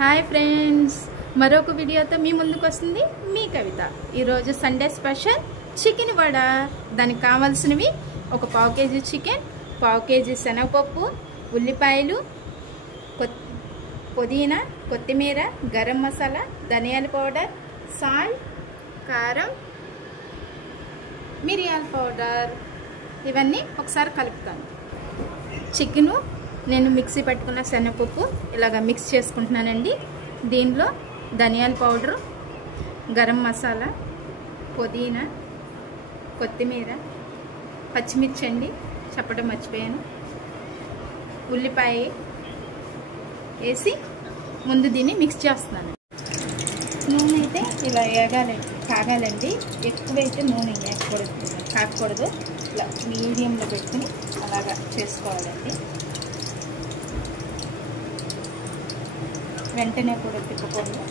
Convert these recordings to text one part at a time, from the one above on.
Hi friends, మరొక వీడియోతో మీ ముందుకు వస్తుంది మీ కవిత. ఈరోజు సండే స్పెషల్ చికెన్ వడ. దానికి కావాల్సినవి ఒక పావు కేజీ చికెన్, పావు కేజీ శనగపప్పు, ఉల్లిపాయలు, పుదీనా, కొత్తిమీర, గరం మసాలా, ధనియాల పౌడర్, సాల్ట్, కారం, మిరియాల పౌడర్. ఇవన్నీ ఒకసారి కలుపుతాను. చికెను నేను మిక్సీ పట్టుకున్న శనగపప్పు ఇలాగ మిక్స్ చేసుకుంటున్నానండి. దీనిలో ధనియాల పౌడరు, గరం మసాలా, పుదీనా, కొత్తిమీర, పచ్చిమిర్చి అండి చెప్పడం మర్చిపోయాను, ఉల్లిపాయ వేసి ముందు దీన్ని మిక్స్ చేస్తున్నాను. నూనె అయితే ఇలా కాగాలండి. ఎక్కువైతే నూనె కాకూడదు. ఇలా మీడియంలో పెట్టుకుని అలాగా చేసుకోవాలండి. వెంటనే కూడా తిప్పకూడదు.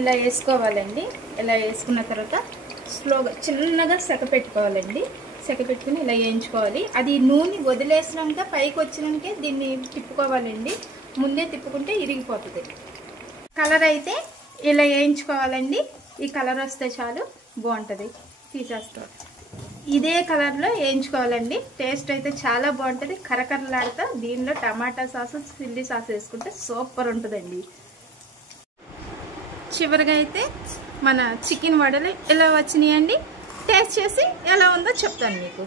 ఇలా వేసుకోవాలండి. ఇలా వేసుకున్న తర్వాత స్లోగా చిన్నగా సెక పెట్టుకోవాలండి. సెక పెట్టుకుని ఇలా వేయించుకోవాలి. అది నూనె వదిలేసినాక పైకి వచ్చినాకే దీన్ని తిప్పుకోవాలండి. ముందే తిప్పుకుంటే ఇరిగిపోతుంది. కలర్ అయితే ఇలా వేయించుకోవాలండి. ఈ కలర్ వస్తే చాలు, బాగుంటుంది. తీసేస్తాం. ఇదే కలర్లో వేయించుకోవాలండి. టేస్ట్ అయితే చాలా బాగుంటుంది. కరకరలాడుతా దీనిలో టమాటా సాస్, చిల్లీ సాస్ వేసుకుంటే సూపర్ ఉంటుందండి. చివరిగా అయితే మన చికెన్ వడలు ఎలా వచ్చినాయండి, టేస్ట్ చేసి ఎలా ఉందో చెప్తాను మీకు.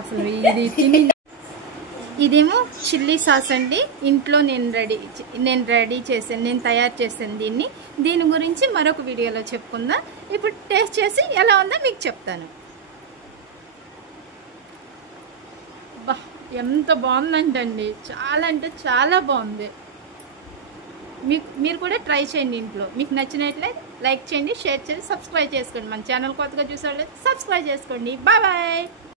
అసలు ఇదేమో చిల్లీ సాస్ అండి. ఇంట్లో నేను తయారు చేశాను దీన్ని. దీని గురించి మరొక వీడియోలో చెప్పుకుందాం. ఇప్పుడు టేస్ట్ చేసి ఎలా ఉందో మీకు చెప్తాను. బా, ఎంత బాగుందంటండి. చాలా అంటే చాలా బాగుంది. మీరు కూడా ట్రై చేయండి ఇంట్లో. మీకు నచ్చినట్లయితే లైక్ చేయండి, షేర్ చేయండి, సబ్స్క్రైబ్ చేసుకోండి. మన ఛానల్ కొత్తగా చూసేవాళ్ళు సబ్స్క్రైబ్ చేసుకోండి. Bye bye.